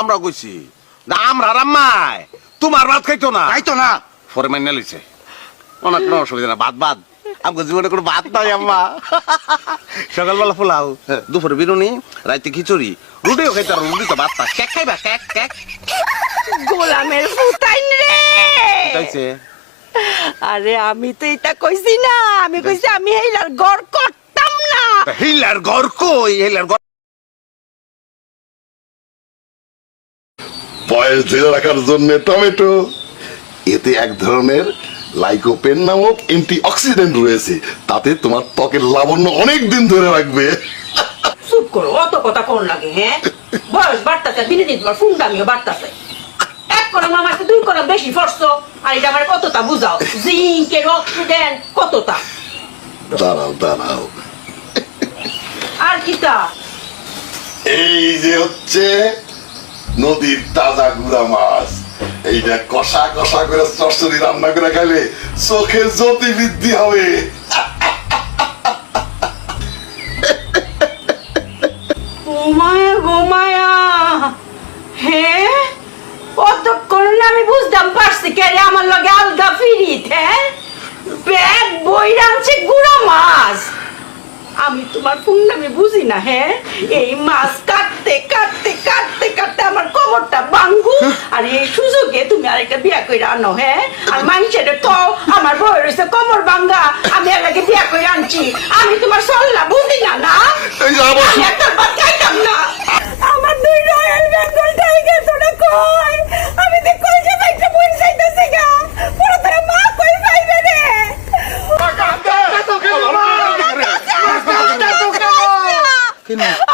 আমরা কইছি। না আমরা রাম্মাই তোমার ভাত খাইতো না। তাই তো না। পরে মাইনে লইছে। অনেক কোনো অসুবিধা না ভাত ভাত। আমাকে জীবনে কোনো ভাত নাই আম্মা। সকালবেলা পোলাও দুপুরে বিরুনি রাইতে খিচুড়ি। রুটিও খাইতে আর রুটি তো ভাত না। কেক খাইবা কেক কেক গোলামের ফুটাইন রে! তাইছে আরে আমি তো এটা কইছি না। আমি কইছি আমি এইলার গড় করতাম না। হিলার ঘর কই? হিলার বয়স ধরে রাখার জন্য টমেটো। এতে এক ধরনের লাইকোপেন নামক অ্যান্টি অক্সিডেন্ট রয়েছে। তাতে তোমার ত্বকের লাবণ্য অনেক দিন ধরে রাখবে। চুপ করো অত কথা কোন লাগে হ্যাঁ? বয়স বাড়তাছে দিনে দিন তোমার ফুন্ডামিও বাড়তাছে। এক কলম আমাকে দুই কলম বেশি ফরছো আর এটা আমার কতটা বুঝাও? জিঙ্কের অক্সিডেন্ট কতটা? দাঁড়াও দাঁড়াও। আর কিতা এই যে হচ্ছে নদীর তাজা গুড়া মাছ। এইটা কষা কষা করে চরচরি রান্না করে খাইলে চোখের জ্যোতি বৃদ্ধি হবে। আমি আমি তোমার আমি বুঝি না হ্যাঁ এই মাছ কাটতে কাটতে কাটতে কাটতে আর এই সুযোগে তুমি আরেকটা বিয়া করে আনো হ্যাঁ? আর মানুষের তো আমার বই রয়েছে কোমর ভাঙ্গা আমি আগে বিয়া করে আনছি। আমি তোমার সল্লা বুঝি না না? আমি একটা খাইতাম না আমার দুই রয়্যাল বেঙ্গল টাইগার তোরা কই আমি তো কই যে বাইটা বই যাইতাছে গা পুরো তোরা মা কই পাইবে রে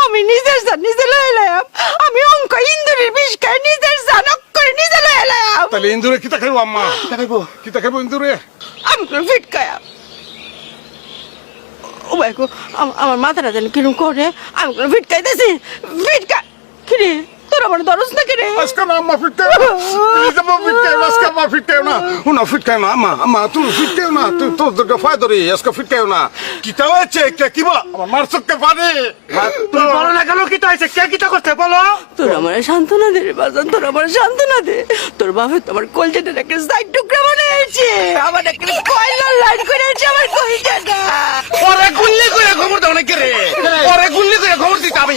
আমি নিজের জান নিজে লয়ে এলাম আমি অঙ্ক ইন্দুরের বিষ খাই নিজের জান করে নিজে লয়ে এলাম তাহলে ইন্দুরে কিতা খাইবো আম্মা? কিতা খাইবো? কিতা খাইবো ইন্দুরে? আমরা করে ফিট খায়া ও ভাই আমার মাথাটা যেন কিরম করে আমি করে ফিট খাইতেছি ফিট খা কিরে তোর আমার দরজ আজকে না আম্মা ফিট খাইও প্লিজ আম্মা ফিট খাইও আজকে আম্মা ফিট খাইও না। হুনা ফিট খাইও না। আম্মা আম্মা তুই ফিট না। তুই তোর দুটো ফায় ধরি আজকে ফিট না। কিতা হয়েছে? কে কি বলা? আমার মার চোখকে পারে তুই বলো না কেন কিতা হয়েছে? কে কিতা করছে? বলো। তোর আমার সান্ত্বনা দে রে বাজান তোর আমার সান্ত্বনা দে। তোর বাপে তোমার কলজেটের একটা সাইড টুকরা বানিয়েছে আমার একটা করেছে ওরে গুল্লি করে খবর দাও না রে? ওরে গুল্লি করে খবর দিতে আমি।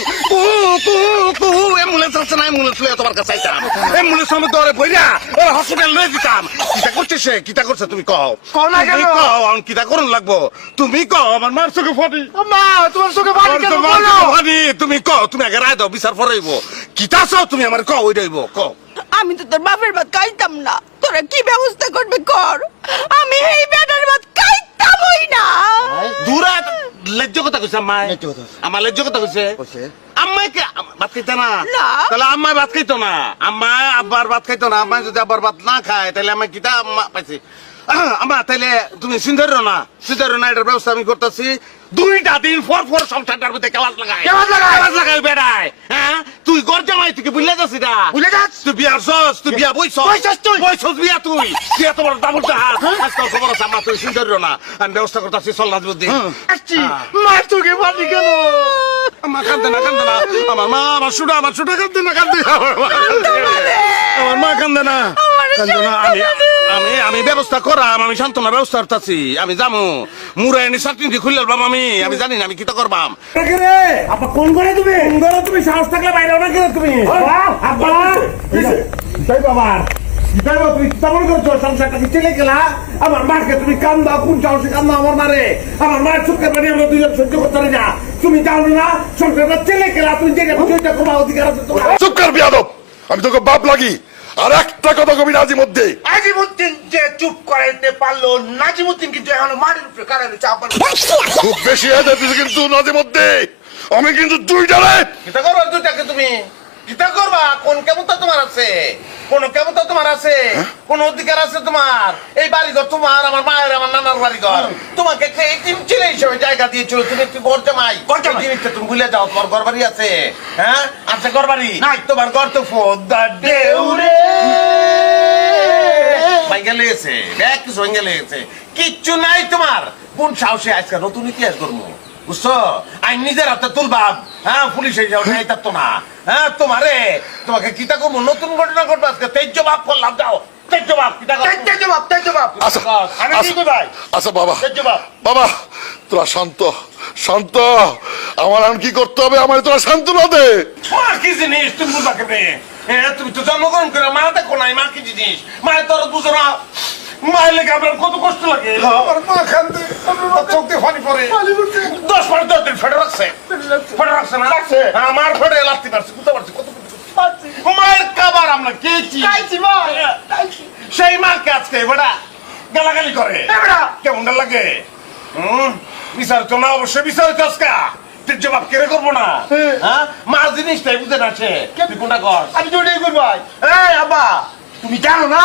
কুহু অ্যাম্বুলেন্স আছে না অ্যাম্বুলেন্স লয়ে তোমার কাছে আইতাম? অ্যাম্বুলেন্স দরে বইরা ওরে হসপিটাল লয়ে দিতাম। কিতা করছে সে? কিতা করছে তুমি কও? কও না কেন? তুমি কও আমি কিতা করুন লাগবো? তুমি কও আমার মার চোখে ফাটি মা তোমার চোখে আমার কেন? বলো। ফাটি তুমি কও তুমি আগে রায় দাও বিচার ফরাইবো কিতা চাও তুমি আমার কও ওই রইব কও। আমি তো তোর বাপের ভাত খাইতাম না। তোরা কি ব্যবস্থা করবে কর? আমি এই বেটার ভাত খাইতামই না। দূরা লজ্জ কথা কইছে আম্মা লজ্জ কথা কইছে। আমার লজ্জ কথা কইছে? কইছে? আম্মাই কে ভাত খাইতো না? না। তাহলে আম্মাই ভাত খাইতো না? আম্মা আব্বার ভাত খাইতো না? আম্মাই যদি আব্বার ভাত না খায় তাহলে আমি কিটা আম্মা পাইছি? তাইলে তুমি সিন্ধার না সিন্ধার না এটার ব্যবস্থা আমি করতেছি। দুইটা দিন পর পর সংসারটার মধ্যে কেওয়াজ লাগাই কেওয়াজ? কেওয়াজ লাগাই বেড়ায় হ্যাঁ? তুই গর জামাই তুই বুঝলে যাচ্ছি না? ভুলে যাস? তুই সস তুই বিয়া বইছ বইছস তুই? বইছস বিয়া তুই। বিয়া তোমার দামুর জাহাজ। আজকাল খবর আছে তুই না আমি ব্যবস্থা করতেছি সল্লাজ বুদ্ধি আসছি। মার চোখে পানি কেন? আমার কান্দে না কান্দে না। আমার মা আমার সুডা আমার সুডা কান্দে না কান্দে না। আমার মা কান্দে না। আমার মা কান্দে না। কান্দে না আমি আমি আমি ব্যবস্থা করাম আমি সান্ত্বনা ব্যবস্থা করতেছি। আমি যামু। মুরে এনে সাতটি খুললে বাম আমি। আমি জানি না আমি কিতা করবাম। আপা কোন করে তুমি? কোন করে তুমি? সাহস থাকলে বাইরে না কেন তুমি? আব্বা? তাই বাবার বাবা তুমি কেমন করছ? সংসারটা কি চলে গেলা? আমার মাকে তুমি কান্দা কোন সাহসে কান্দা আমার মারে। আমার মায়ের চোখের পানি আমরা দুজন সহ্য করতে পারি না। তুমি জানো না সংসারটা চলে গেলা। তুমি যেটা অধিকার আছে তোমার। চুপ কর বিয়াদব। আমি তোকে বাপ লাগি। আর একটা কথা কবি নাজিমুদ্দিন। নাজিমুদ্দিন যে চুপ করাইতে পারল নাজিমুদ্দিন কিন্তু এখন মাটির উপরে কারণে চাপ খুব বেশি হয়ে যাচ্ছে কিন্তু নাজি মধ্যে আমি কিন্তু দুইটা রে। কিতা করবা দুইটাকে তুমি। কিতা করবা কোন কেমন তোমার আছে? কোন তোমার আছে? কোন অধিকার আছে তোমার? এই বাড়িঘর তোমার আমার মায়ের আমার নানার বাড়িঘর। তোমাকে একটা এতিম ছেলে হিসেবে জায়গা দিয়েছিল? তুমি একটু ঘর জামাই। জিনিসটা তুমি ভুলে যাও তোমার ঘর বাড়ি আছে। হ্যাঁ? আছে ঘর বাড়ি নাই। তোমার ঘর তো ব্যাগ কিছু নাই তোমার। কোন সাহসে আজকে নতুন ইতিহাস করব বুঝছ? আইন নিজের হাতে তুলবাম হ্যাঁ পুলিশ যাও নাই তো না। হ্যাঁ তোমারে তোমাকে কিতা করব? নতুন ঘটনা ঘটবো আজকে। তেজ বাপ করলাম যাও। আচ্ছা আচ্ছা, আচ্ছা বাবা। বাবা তোরা শান্ত শান্ত। আমার কি করতে হবে? আমার তোরা শান্ত না দে। কি জিনিস? তুমি তুমি তো জন্মগ্রহণ করে মা দেখো নাই মা কি জিনিস? মায়ের দরদ বুঝো না। মায়ের লেগে আপনার কত কষ্ট লাগে? আমার মা কান্দে চোখ দিয়ে পানি পড়ে। দশ বারো দশ দিন ফেটে রাখছে ফেটে রাখছে না? রাখছে আমার ফেটে লাগতে পারছে বুঝতে পারছি কত মায়ের কাবার আমরা খেয়েছি। সেই মাকে আজকে বেড়া গালাগালি করে। বেটা। কেমন লাগে? হুম? বিচার তো না অবশ্যই বিচার আজকে। তুই জবাব কেড়ে করব না। হ্যাঁ। মা জিনিসটাই বুঝে না সে। তুই কোনটা কর? আমি তো ভাই। এই আব্বা তুমি জানো না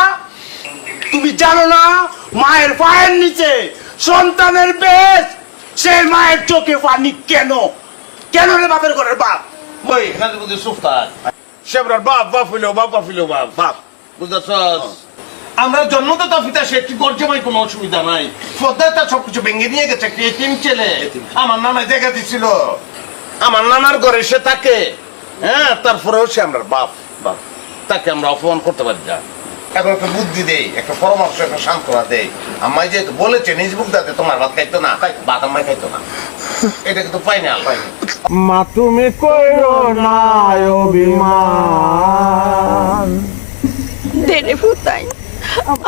তুমি জানো না মায়ের পায়ের নিচে সন্তানের বেশ সেই মায়ের চোখে পানি কেন? কেন রে বাপের ঘরের বাপ? বই এখানে বুঝে সুফতার সেবরার বাপ বাপ হইল বাপ বাপ হইল বাপ বাপ। বুঝতেছ? আমরা জন্মদাতা পিতা সে একটি গর্জমাই কোনো অসুবিধা নাই। পদ্মায় সবকিছু ভেঙে নিয়ে গেছে একটি এতিম ছেলে? আমার নানা জায়গা দিছিল। আমার নানার ঘরে সে থাকে। হ্যাঁ তারপরেও সে আমরা বাপ বাপ। তাকে আমরা অপমান করতে পারি না। এখন একটা বুদ্ধি দেই একটা পরামর্শ একটা সান্ত্বনা দেই। আমায় যে বলেছে নিজ মুখ দাতে তোমার ভাত খাইতো না ভাত আমায় খাইতো না। এটা কিন্তু পাই না? পাইনি মা তুমি কইরো না অভিমান? দে রে ফুতাই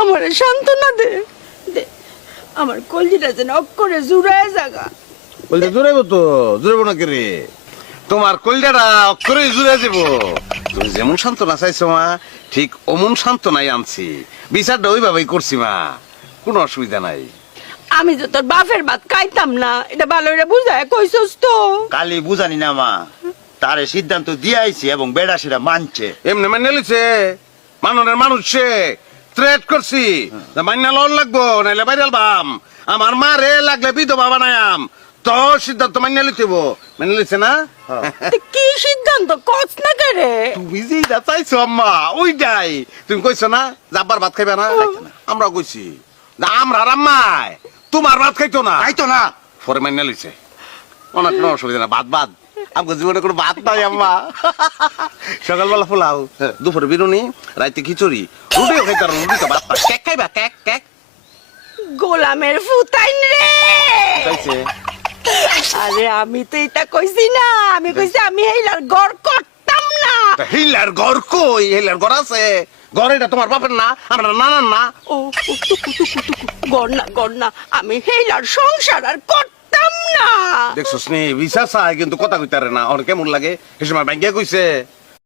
আমার সান্ত্বনা দে। দে আমার কলজিটা যেন অক্ষরে জুড়ায় জাগা। বলতে জুড়াইব তো জুড়াইব না কে রে? তোমার কলজাটা অক্ষরে জুড়ে যাব তুমি যেমন সান্ত্বনা চাইছো মা ঠিক অমন সান্ত্বনাই আনছি। বিচারটা ওইভাবেই করছি মা। কোনো অসুবিধা নাই। আমি যে তোর বাপের ভাত খাইতাম না এটা ভালো করে বুঝায় কইছস তো। কালি বুঝানি না মা। তারে সিদ্ধান্ত দিয়ে দিয়াইছি এবং বেড়া সেটা মানছে। এমনি মানে লিছে মাননের মানুষ সে। থ্রেট করছি। মাইনা লন লাগবো নাইলে বাইরে আলবাম আমার মা রে লাগলে বিধবা বানায়াম। তো সিদ্ধান্ত মাইনা লিতেব মানে লিছে না? তুই কি সিদ্ধান্ত? কস না করে। তুমি চাইছো আম্মা ওইটাই। তুমি কইছো না যাবার ভাত খাইবে না? আমরা কইছি। না আমরা আম্মাই। তোমার ভাত খাইতো না? তাই না। পরে মাইনা লইছে অনেক কোনো অসুবিধা না ভাত ভাত। আমাকে জীবনে কোনো ভাত নাই আম্মা। সকালবেলা পোলাও দুপুরে বিরুনি রাইতে খিচুড়ি। রুটিও খাইতে রুটি তো ভাত কেক খাইবা কেক কেক। গোলামের ফুতাইন রে। আরে আমি তো এটা কইছি না আমি কইছি আমি হেলার গর করতাম না হেলার গর কই হেলার ঘর আছে ঘর এটা তোমার বাপের না আমার নানার না ও টুকু টুকু টুকু গড় না গর না আমি হেলার সংসার আর করতাম না দেখছস স্নেহ বিশ্বাস কিন্তু কথা কইতারে না ওর কেমন লাগে সে সময় ব্যাংকে কইছে